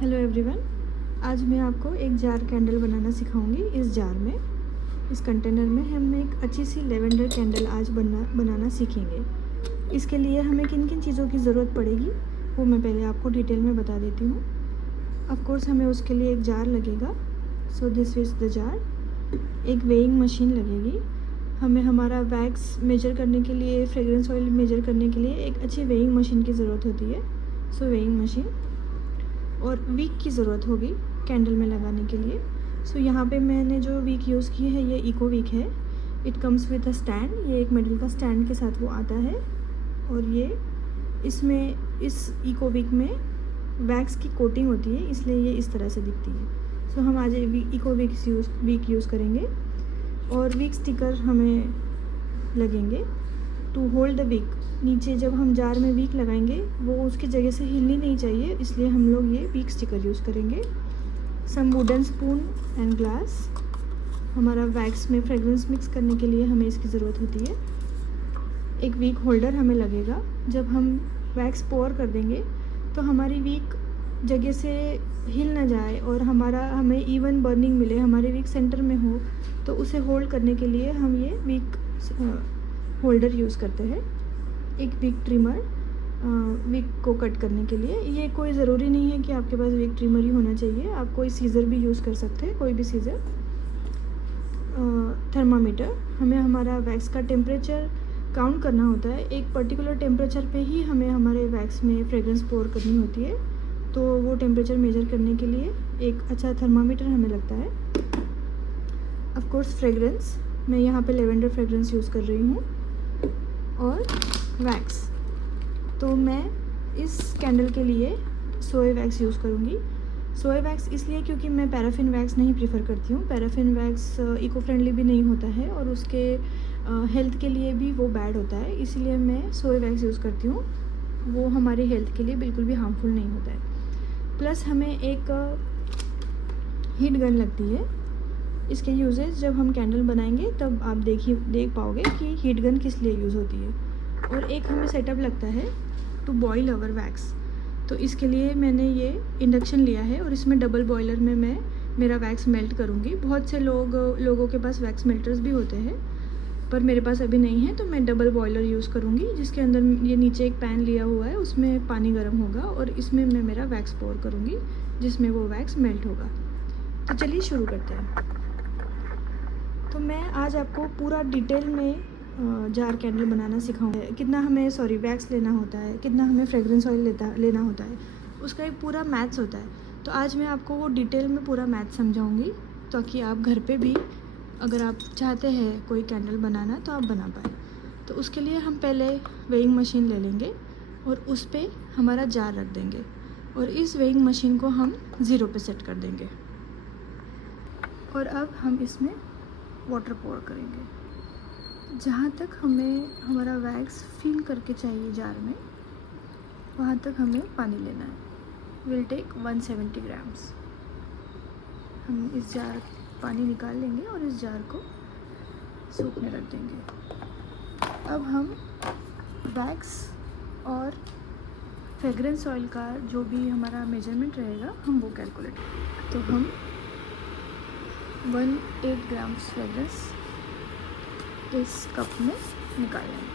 Hello everyone, आज मैं आपको एक जार कैंडल बनाना सिखाऊंगी। इस जार में, इस कंटेनर में हम एक अच्छी सी लेवेंडर कैंडल आज बनाना सीखेंगे। इसके लिए हमें किन किन चीज़ों की ज़रूरत पड़ेगी वो मैं पहले आपको डिटेल में बता देती हूँ। ऑफ कोर्स हमें उसके लिए एक जार लगेगा, so this is the jar. एक वेइंग मशीन लगेगी। हमें हमारा वैक्स मेजर करने के लिए, फ्रेगरेंस ऑयल मेजर करने के लिए एक अच्छी वेइंग मशीन की ज़रूरत होती है, सो वेइंग मशीन। और विक की ज़रूरत होगी कैंडल में लगाने के लिए। सो यहाँ पे मैंने जो विक यूज़ की है ये इको विक है। It comes with a stand, ये एक मेटल का स्टैंड के साथ वो आता है। और ये इसमें, इस इको विक में वैक्स की कोटिंग होती है, इसलिए ये इस तरह से दिखती है। सो हम आज इको विक यूज़ करेंगे। और विक स्टिकर हमें लगेंगे टू होल्ड द विक। नीचे जब हम जार में विक लगाएंगे वो उसकी जगह से हिलनी नहीं चाहिए, इसलिए हम लोग ये विक स्टिकर यूज़ करेंगे। सम वुडन स्पून एंड ग्लास। हमारा वैक्स में फ्रेगरेंस मिक्स करने के लिए हमें इसकी ज़रूरत होती है। एक विक होल्डर हमें लगेगा। जब हम वैक्स पोर कर देंगे तो हमारी विक जगह से हिल ना जाए और हमें इवन बर्निंग मिले, हमारी विक सेंटर में हो, तो उसे होल्ड करने के लिए हम ये विक होल्डर यूज़ करते हैं। एक विक ट्रिमर, विक को कट करने के लिए। ये कोई ज़रूरी नहीं है कि आपके पास विक ट्रिमर ही होना चाहिए, आप कोई सीज़र भी यूज़ कर सकते हैं, कोई भी सीज़र। थर्मामीटर, हमें हमारा वैक्स का टेम्परेचर काउंट करना होता है। एक पर्टिकुलर टेम्परेचर पे ही हमें हमारे वैक्स में फ्रेगरेंस पोर करनी होती है, तो वो टेम्परेचर मेजर करने के लिए एक अच्छा थर्मामीटर हमें लगता है। ऑफ कोर्स फ्रेगरेंस, मैं यहाँ पे लेवेंडर फ्रेगरेंस यूज़ कर रही हूँ। और वैक्स, तो मैं इस कैंडल के लिए सोए वैक्स यूज़ करूँगी। सोए वैक्स इसलिए क्योंकि मैं पैराफिन वैक्स नहीं प्रीफर करती हूँ। पैराफिन वैक्स इको फ्रेंडली भी नहीं होता है और उसके हेल्थ के लिए भी वो बैड होता है, इसलिए मैं सोए वैक्स यूज़ करती हूँ। वो हमारी हेल्थ के लिए बिल्कुल भी हार्मफुल नहीं होता है। प्लस हमें एक हीट गन लगती है। इसके यूजेस जब हम कैंडल बनाएंगे तब आप देख पाओगे कि हीट गन किस लिए यूज़ होती है। और एक हमें सेटअप लगता है टू बॉयल आवर वैक्स। तो इसके लिए मैंने ये इंडक्शन लिया है और इसमें डबल बॉयलर में मैं मेरा वैक्स मेल्ट करूँगी। बहुत से लोगों के पास वैक्स मेल्टर्स भी होते हैं, पर मेरे पास अभी नहीं है, तो मैं डबल बॉयलर यूज़ करूँगी, जिसके अंदर ये नीचे एक पैन लिया हुआ है, उसमें पानी गर्म होगा और इसमें मैं मेरा वैक्स पोर करूँगी, जिसमें वो वैक्स मेल्ट होगा। तो चलिए शुरू करते हैं। तो मैं आज आपको पूरा डिटेल में जार कैंडल बनाना सिखाऊंगी। कितना हमें वैक्स लेना होता है, कितना हमें फ्रेगरेंस ऑयल लेना होता है, उसका एक पूरा मैथ्स होता है। तो आज मैं आपको वो डिटेल में पूरा मैथ्स समझाऊंगी, ताकि आप घर पे भी अगर आप चाहते हैं कोई कैंडल बनाना तो आप बना पाए। तो उसके लिए हम पहले वेइंग मशीन ले लेंगे और उस पर हमारा जार रख देंगे और इस वेइंग मशीन को हम 0 पे सेट कर देंगे। और अब हम इसमें वाटर पोर करेंगे। जहाँ तक हमें हमारा वैक्स फिल करके चाहिए जार में, वहाँ तक हमें पानी लेना है। Will take 170 grams. हम इस जार पानी निकाल लेंगे और इस जार को सूखने रख देंगे। अब हम वैक्स और फ्रेगरेंस ऑयल का जो भी हमारा मेजरमेंट रहेगा हम वो कैलकुलेट करेंगे। तो हम 180 ग्राम्स फ्रेगरेंस इस कप में निकाल लेंगे।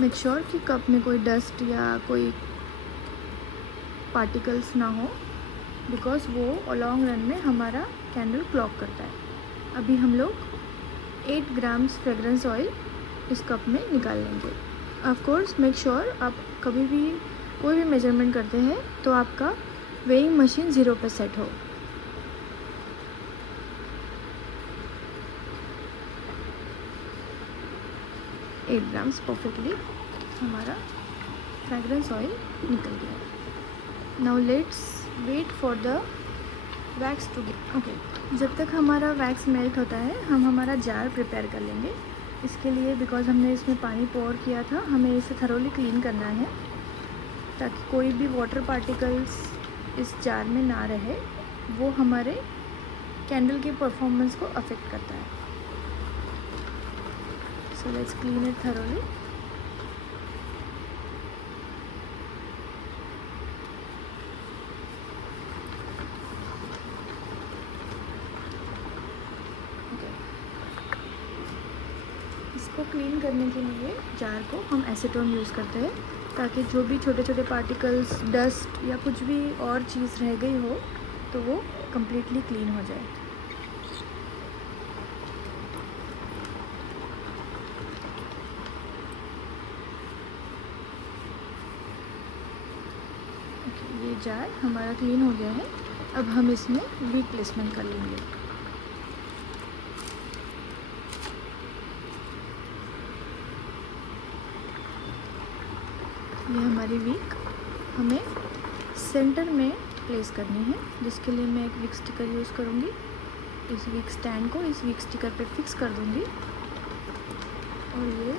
मेक श्योर कि कप में कोई डस्ट या कोई पार्टिकल्स ना हो, बिकॉज वो लॉन्ग रन में हमारा कैंडल क्लॉग करता है। अभी हम लोग 8 ग्राम्स फ्रेगरेंस ऑयल इस कप में निकाल लेंगे। ऑफ कोर्स मेक श्योर आप कभी भी कोई भी मेजरमेंट करते हैं तो आपका वेइंग मशीन 0 पे सेट हो। एट ग्राम्स परफेक्टली हमारा फ्रेगरेंस ऑयल निकल गया। Now let's wait for the wax to get okay. जब तक हमारा वैक्स मेल्ट होता है हम हमारा जार प्रिपेयर कर लेंगे। इसके लिए बिकॉज हमने इसमें पानी पोर किया था, हमें इसे थरोली क्लीन करना है ताकि कोई भी वाटर पार्टिकल्स इस जार में ना रहे, वो हमारे कैंडल की परफॉर्मेंस को अफेक्ट करता है। So let's clean it thoroughly. Clean करने के लिए जार को हम एसीटोन यूज़ करते हैं, ताकि जो भी छोटे छोटे पार्टिकल्स, डस्ट या कुछ भी और चीज़ रह गई हो तो वो कम्प्लीटली क्लीन हो जाए। ये जार हमारा क्लीन हो गया है। अब हम इसमें वीक प्लेसमेंट कर लेंगे। ये हमारी वीक हमें सेंटर में प्लेस करनी है, जिसके लिए मैं एक वीक स्टिकर यूज़ करूँगी। इस वीक स्टैंड को इस वीक स्टिकर पे फिक्स कर दूँगी और ये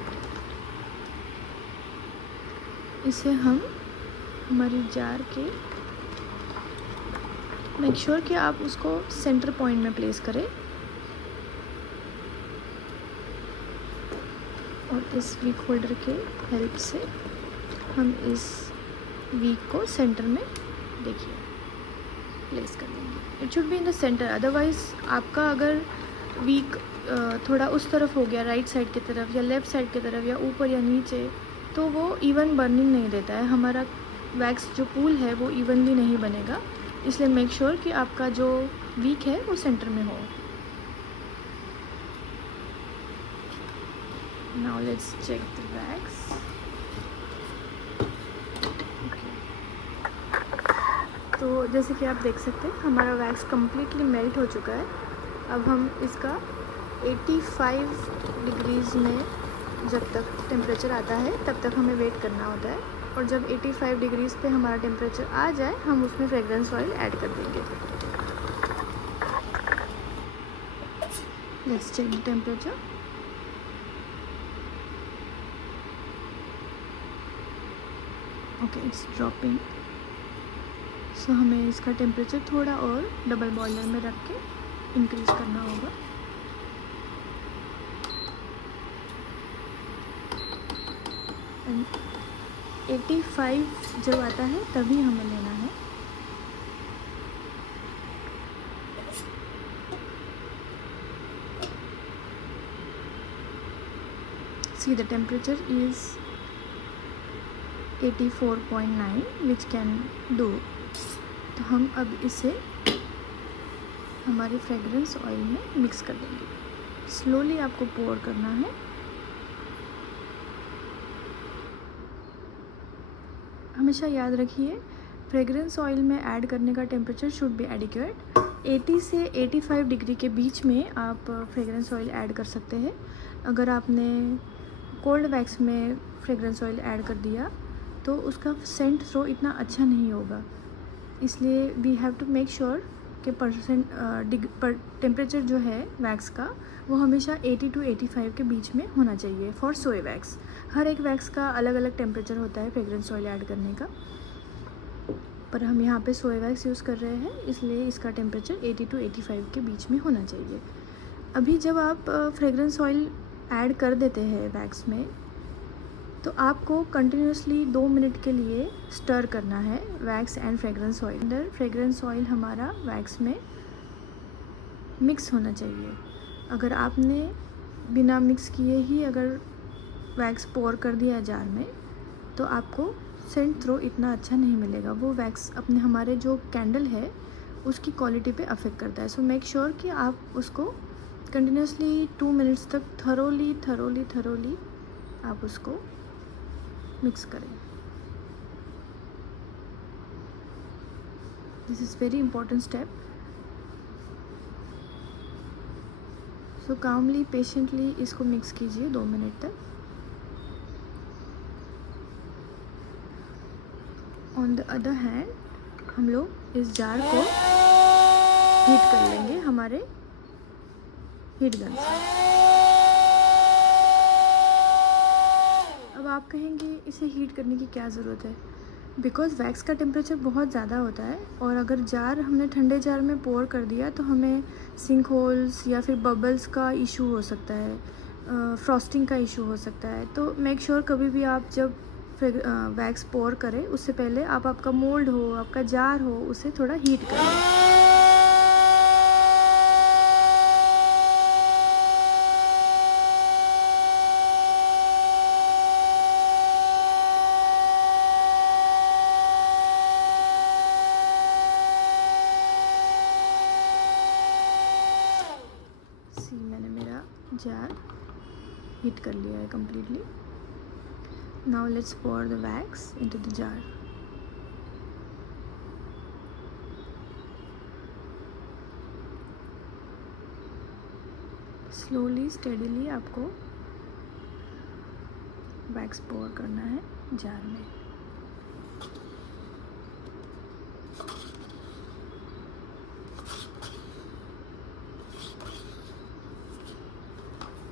इसे हम हमारी जार के मेक श्योर कि आप उसको सेंटर पॉइंट में प्लेस करें और इस वीक होल्डर के हेल्प से हम इस वीक को सेंटर में देखिए प्लेस कर देंगे। It should be in the centre, otherwise आपका अगर वीक थोड़ा उस तरफ हो गया, राइट साइड की तरफ या लेफ़्ट साइड की तरफ या ऊपर या नीचे, तो वो इवन बर्निंग नहीं देता है। हमारा वैक्स जो पूल है वो इवनली नहीं बनेगा। इसलिए मेक श्योर कि आपका जो वीक है वो सेंटर में हो। Now let's check the wax. तो जैसे कि आप देख सकते हैं हमारा वैक्स कम्प्लीटली मेल्ट हो चुका है। अब हम इसका 85 डिग्रीज़ में जब तक टेम्परेचर आता है तब तक हमें वेट करना होता है, और जब 85 डिग्रीज़ पे हमारा टेम्परेचर आ जाए हम उसमें फ्रेगरेंस ऑयल ऐड कर देंगे। Let's check the temperature. Okay, it's dropping. So हमें इसका टेम्परेचर थोड़ा और डबल बॉयलर में रख के इंक्रीज़ करना होगा। एंड 85 जब आता है तभी हमें लेना है। See the temperature is 84.9 which can do। तो हम अब इसे हमारी फ्रेगरेंस ऑयल में मिक्स कर देंगे। स्लोली आपको पोर करना है। हमेशा याद रखिए फ्रेगरेंस ऑयल में ऐड करने का टेम्परेचर शुड बी एडिक्वेट। 80 से 85 डिग्री के बीच में आप फ्रेगरेंस ऑयल ऐड कर सकते हैं। अगर आपने कोल्ड वैक्स में फ्रेगरेंस ऑयल ऐड कर दिया तो उसका सेंट थ्रो इतना अच्छा नहीं होगा। इसलिए we have to make sure कि टेम्परेचर जो है वैक्स का वो हमेशा 80 to 85 के बीच में होना चाहिए फॉर सोए वैक्स। हर एक वैक्स का अलग अलग टेम्परेचर होता है फ्रेगरेंस ऑयल ऐड करने का, पर हम यहाँ पे सोए वैक्स यूज़ कर रहे हैं इसलिए इसका टेम्परेचर 80 to 85 के बीच में होना चाहिए। अभी जब आप फ्रेगरेंस ऑयल ऐड कर देते हैं वैक्स में तो आपको कंटिन्यूसली 2 मिनट के लिए स्टर करना है वैक्स एंड फ्रेगरेंस ऑयल। अंदर फ्रेगरेंस ऑयल हमारा वैक्स में मिक्स होना चाहिए। अगर आपने बिना मिक्स किए ही अगर वैक्स पोर कर दिया जार में तो आपको सेंट थ्रो इतना अच्छा नहीं मिलेगा। वो वैक्स अपने हमारे जो कैंडल है उसकी क्वालिटी पे अफेक्ट करता है। सो मेक श्योर कि आप उसको कंटिन्यूसली 2 मिनट्स तक थरोली आप उसको मिक्स करें। This is very important step. So calmly patiently इसको मिक्स कीजिए 2 मिनट तक। ऑन द अदर हैंड हम लोग इस जार को हीट कर लेंगे हमारे हीट गन से। अब आप कहेंगे इसे हीट करने की क्या ज़रूरत है? बिकॉज़ वैक्स का टेम्परेचर बहुत ज़्यादा होता है और अगर जार हमने ठंडे जार में पोर कर दिया तो हमें सिंक होल्स या फिर बबल्स का इशू हो सकता है, फ्रॉस्टिंग का इशू हो सकता है। तो मेक श्योर कभी भी आप जब वैक्स पोर करें उससे पहले आप आपका मोल्ड हो, आपका जार हो, उसे थोड़ा हीट करें। सी मैंने मेरा जार हीट कर लिया है completely. Now let's pour the wax into the jar. Slowly steadily आपको वैक्स पोर करना है जार में.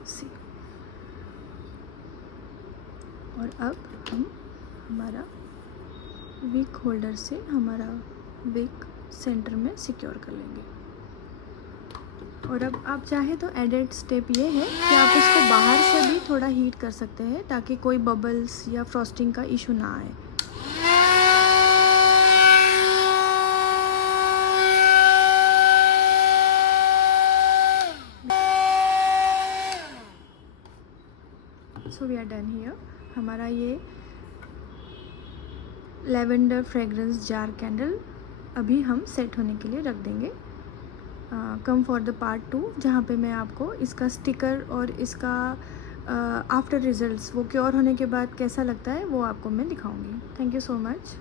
सी. और अब हम हमारा विक होल्डर से हमारा विक सेंटर में सिक्योर कर लेंगे. और अब आप चाहे तो एडेड स्टेप ये है कि आप इसको बाहर से भी थोड़ा हीट कर सकते हैं ताकि कोई बबल्स या फ्रॉस्टिंग का इशू ना आए. So we are done here. हमारा ये लेवेंडर फ्रेगरेंस जार कैंडल अभी हम सेट होने के लिए रख देंगे. कम फॉर द पार्ट 2 जहाँ पे मैं आपको इसका स्टिकर और इसका आफ्टर रिजल्ट्स वो क्योर होने के बाद कैसा लगता है वो आपको मैं दिखाऊंगी. Thank you so much.